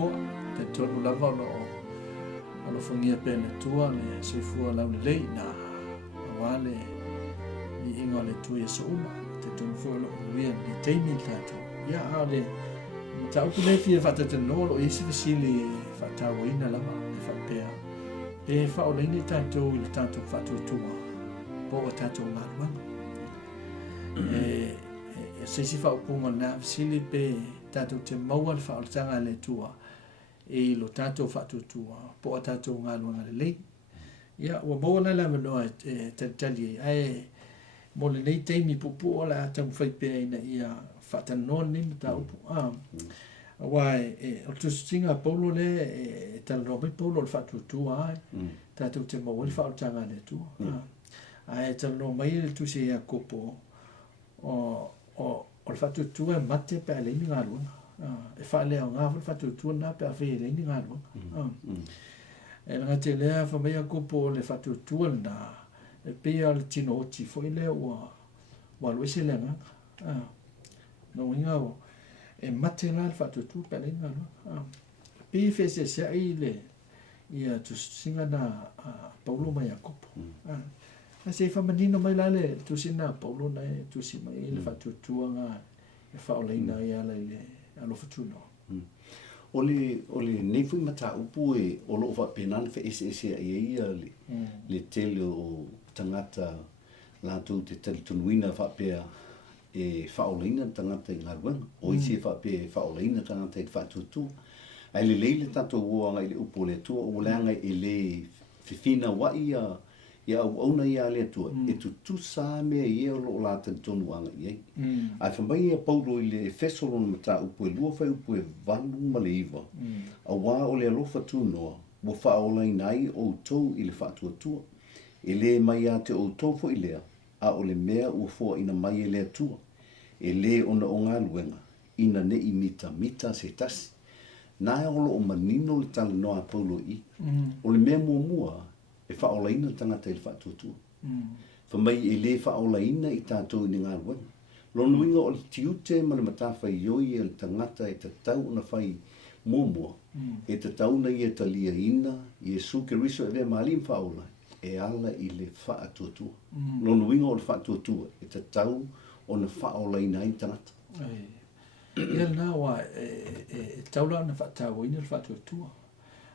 soifua te tonu lava o lo fungia pene tua le soifua lau le lei na awale i inga le tua so uma te tonu fo lo uia ni teimi tato ia ale ta uku le fia fata te nolo isi fisili fata wina lava e fapea e fa o leini tato il tato Faatuatua po o tato ngaluanga se si fa upunga na fisili pe tato te maua le fa o tanga le tua e lo tato Faatuatua po o tato ngaluanga le lei ia ua maua na la manoa te tali ai mo le nei teimi pupu o la tamu fai pe ina ia fata non ni ta upu wai o tu singa polo le tal no mai polo fa tu ai ta tu te mo fa o tanga le tu ai tal no mai tu se a kopo o fa tu mate pe le ni ngalu e fa le nga fa tu na pe fe le ni ngalu e nga te le fa mai a kopo le fa tu na e pe al tino ti fo ile wa lo se le nga no inga e maternal Faatuatua pe le ngalo pe fe se ai le ia tu singa na Paulo mai akopo a se fa manino mai lale tu sina Paulo na tu si mai le Faatuatua nga e fa o leina ia le alo fatuno ole nei fui mata upu e o lo fa penan fe ese ia le tele o tangata la tu te tunuina fa pe e Fetaulai tangata i Galuega o isi Fetaulai tangata i Faatuatua ai le leile tato ua ngai le upo le tua o le anga i le fifina wa ia au ia le tua e tu sa me ia lo la tonu anga i ai whambai ia paulo i le fesolo na mata upo e lua fai upo e valu maleiva a wā o le alofa tunoa wa Fetaulai nai o tau i le Faatuatua e le mai a te o tau fo i lea a o le mea ua fua ina mai e lea tua. E le ona o Galuega ina ne i mita se tasi. Nā olo o manino le tala noa paulo i. O le mea mua e Fetaulai tangata i le Faatuatua. Whamai e le Fetaulai i tātou ni Galuega. Lono inga o le tiute ma le matawhai ioi e le tangata e tatau na whai mua. E tatau na i e talia ina, i e suke riso e vea maalim Fetaulai. E ala i le Faatuatua. Lono winga o le Faatuatua e tatau o na Fetaulai nai tangata. Ia na wa taula na fatau ina le Faatuatua.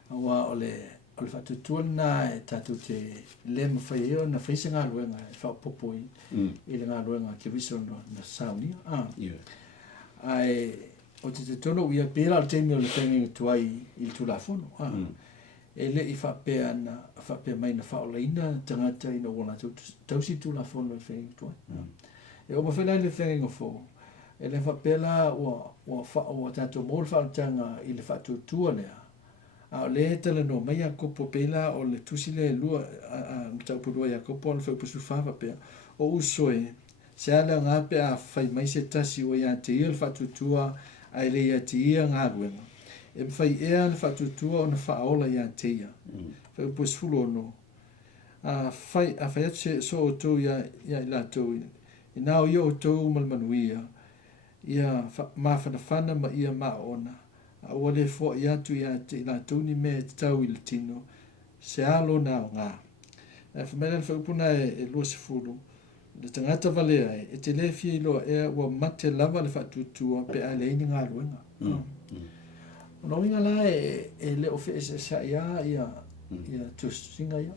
Wa o le Faatuatua na e tatu te le mawhai eo na whaisa Galuega e whaupopoi i le Galuega ke viso na sauni. Ai o te tono ia pera al teimi o le whengi tuai i le tulafono. E le i whapea mai na Fetaulai tangata ina wana tausi tulafono le whengi tuai. E o mawhenai le whengi ngofo. E le whapea la o tato mōle whautanga i le Faatuatua lea. A le tala no mai a kopo pela o le tusi le lua mtaupurua ya kopo o le whaupusu whawapea. O usoe, se ala ngā pe a whai mai se tasi o ia te ia le Faatuatua ai le ia te ia Galuega. E mwhai ea le Faatuatua o na whaola ia te ia. Whaupusu fulo no. A whai atu so o tau ia i la tau. I nao ia o tau malmanuia. Ia mawhanawhana ma ia maona. A wale fo ia tu ia te la tau ni me te tau i le tino. Se alo nao ngā. E whamela le whaupuna e lua se fulu. Le tangata valea e te le fia ilo ea ua mate lava le Faatuatua pe a le ini Galuega. Ono inga la e le ofe sa ia tu singa ia.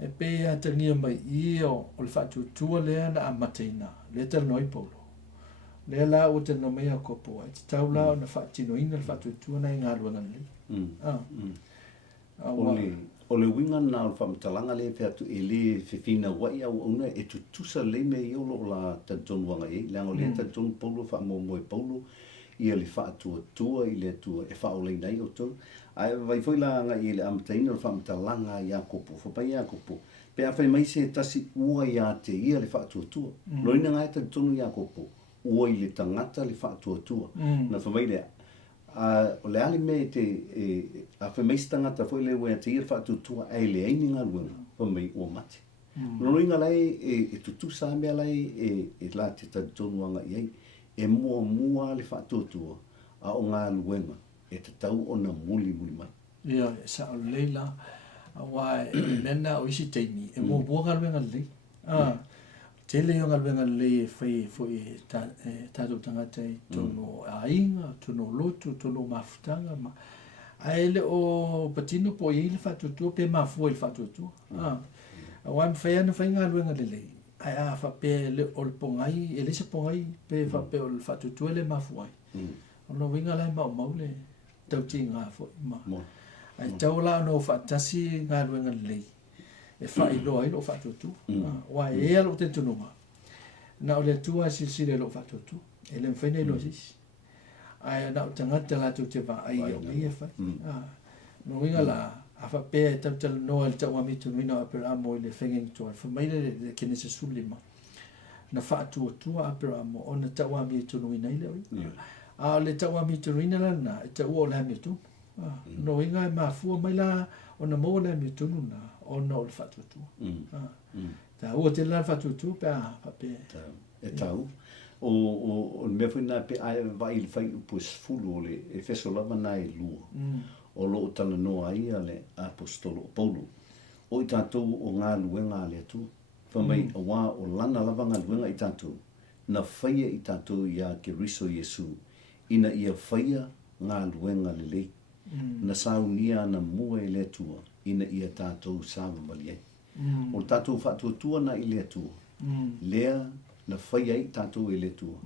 E pe ia tania mai ia o le Faatuatua lea na amateina. Le talanoi paulo. Le la o te no mea kopo. E te tau la o na whaatinoina le Faatuatua na i Galuega nei. O le winga na o whamatalanga le whiatu e le whiwhina wai au una e tu tusa le me i olo la tantonuanga e. Leango le tantonu paulo whaamomoe paulo ia le Faatuatua i le atua e Fetaulai nei o tau. Ai vai foi la nga i le amataina o whamatalanga i a kopo, whapai i a kopo. Pe a whai mai se tasi ua i a te ia le Faatuatua. Loina ngai tantonu i a kopo, ua i le tangata le Faatuatua. Na whamai lea. O le ali me te a whai tangata foi le wea te ia Faatuatua ai le aini Galuega whamai ua mate. Lono inga lai e tutu sa mea lai e la te tantonuanga i ai. E mua le Faatuatua a o Galuega e te tau o na muli mai. Ia, sa o leila, wa nena o isi teini, e mo bua Galuega lei. Te leo Galuega lei fai foi tātou tangata i tono ainga, tono lotu, tono mafutanga, ai le o patino po i le Faatuatua pe mafua i le Faatuatua. Wa mwhai ana whai Galuega le lei. Ai a whape le o le pongai, e le se pongai pe whape o le Faatuatua le mafuai. Ono winga lai mau le tauti ngā fo ma. Ai tau la no whaatasi Galuega le lei. E whai loa i lo Faatuatua. Wa e ea lo te tununga. Na o le atua silsile lo Faatuatua. E le mwhaina i lo sisi. Ai na o tangata la tu te wa ai o mea whai. No winga la a whapea e tautala noa le tau amitu nuina a pera amo i le whengeng toa. Whamaile le kene se sulima. Na Faatuatua a pera amo o na tau amitu nuina i le oi. A le tau amitu nuina la na e tau o le amitu. No inga e mafua mai la o na mo le amitu nuna o na o le Faatuatua. Ta ua te la le Faatuatua pe a whapea. E tau. O mea whina pe ai vai le whai upus fulu o le e whesolava na e lua. O lo tala noa ia le apostolo Paulo. O i tātou o ngā luenga le atu. Whamai a wā o lana lava ngā luenga i tātou. Na whaia i tātou ia ke riso Yesu. Ina ia whaia ngā luenga le lei. Na saunia na mua i le atua. Ina ia tātou sāma mali ai. O tātou Faatuatua na i le atua. Lea na whai ai tātou e le tua.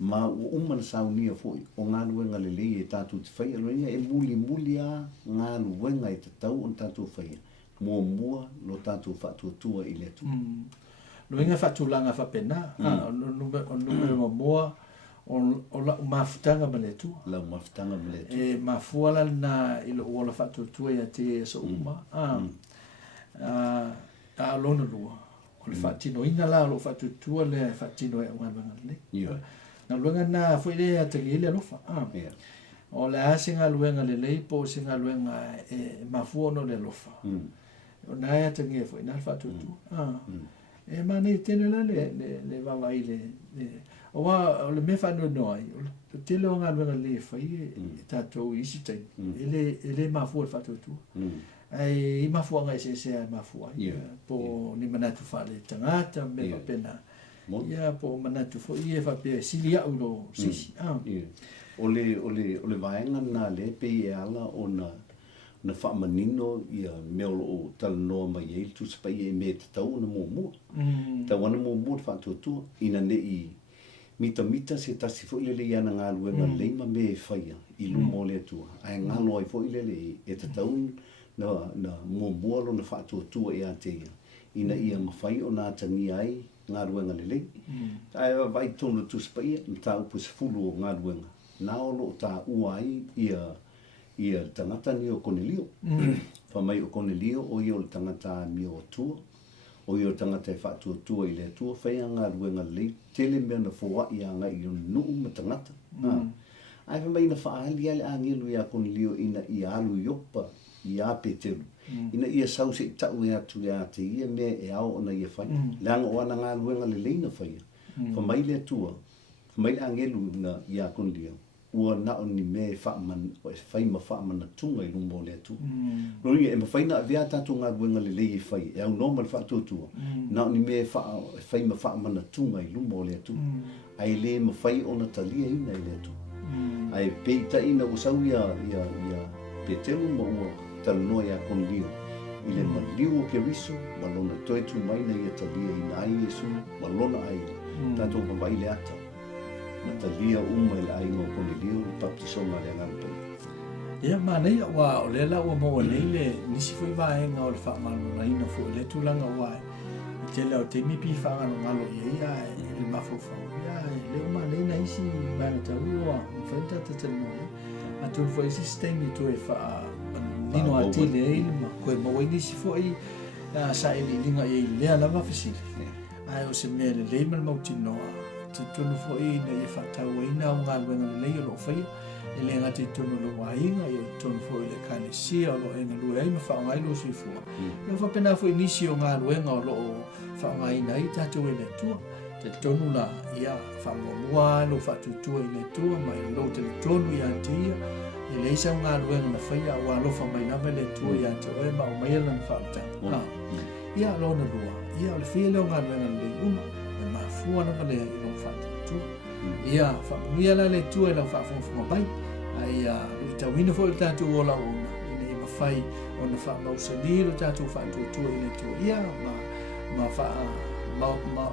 Ma o umana saunia foi, o ngā luenga le lei e tātou te whai, aloina e muli a ngā luenga e te tau on tātou whai. Mua lo tātou Faatuatua i le tua. Luenga whatulanga whapena, o numero mua, o la mafutanga ma le tua. La mafutanga ma le tua. E mafuala na ilo uola Faatuatua ia te so uma. A lona lua. O le whaatino ina la lo Faatuatua le whaatino e Galuega le. Na luenga na foi le atangi le alofa. O le asinga luenga le lei po singa luenga e mafua no le alofa. O na e atangi e foi na Faatuatua. E mani tene la le wawai le. O wa o le me whanua noi. O te leo Galuega le whai e tātou isi tai. Ele mafua le Faatuatua. Ai mafua ngai se mafua po ni manatu fale tangata me pena ia po manatu fo ia fa pe silia ulo sisi o le vaenga na le pe ala na fa manino ia melo o tal no mai e tu spai e me tau na mo ta wana mo Faatuatua ina ne i mita se tasi fo ile ia na ngā luenga leima me faia i lumo le tua ai ngalo ai fo ile e tau na mua lo na Faatuatua e atea. Ina ia mawhai o nā tangi ai ngā ruenga le lei. Ai vai tonu tu spaia, na tā upus fulu o ngā ruenga. Nā olo o tā ua ai ia tangata ni o Cornelio. Whamai o Cornelio o ia o tangata mi o tua. O ia o tangata e Faatuatua i le tua. Whaia ngā ruenga le lei. Tele mea na whawa i a ngā i o nuu ma tangata. Ai whamai na whaali ale a ngilu i a Cornelio ina i alu iopa. I a petelu. Ina ia sau se tau e atu e ate ia me e au ona ia whai. Leanga o ana ngā luenga le leina whai. Whamai le atua, whamai le angelu na i a Cornelio. Ua nao ni me whai ma whaamana tunga i lumbo le atua. Nori e ma whai na vea tātou ngā luenga le lei i whai. E au normal Faatuatua. Nao ni me whai ma whaamana tunga i lumbo le atua. Ai le ma whai ona talia ina i le atua. Ai peita ina o sau ia petelu ma ua talanoa ia Cornelio. I le maliu o ke riso, malona toe tu maina ia talia ina ai Yesu, malona ai tātou mawai le ata. Na talia uma i le ai ngā Cornelio, baptisonga le ngampai. Ia manei wa o le la ua maua nei le nisi fui vaenga o le whaamalo na ina fu le tūlanga wa i te leo te mipi whaangano ngalo ia le mafofau. Ia le uma nei na isi maana ta ua, mwhaita te tanoa. A tu foi sistemi tu e fa nino atile e ma koe maua nisi foi sa e linga e lea lava fisili. Ai o se mea le leima le mautinoa. Te tunu foi na e whataua ina o ngā luenga le lei o lo whaia. E le ngati tunu lo wainga e tunu foi le kānesia o lo e ngalua ai ma whaongai lo suifua. E whapena foi nisi o ngā luenga o lo whaongai na i tātou e le tua. te tonu la ia whamua lo whatutua i le tua mai lo te tonu ia tia i le isa ngā luenga na whaia wa lo whamai na le tua ia te oe ma o mai ala na whautanga ia lo na lua ia o le whia leo ngā luenga le uma e ma fua na wale i lo whatutua ia whamuia la le tua i la whafunga mai ia i tawina fo i tatu o la ona i le ima whai o na whamausani lo tatu whatutua i le tua ia ma wha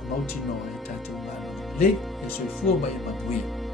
mautino e tatu ngā luenga le e soi fua mai e manuia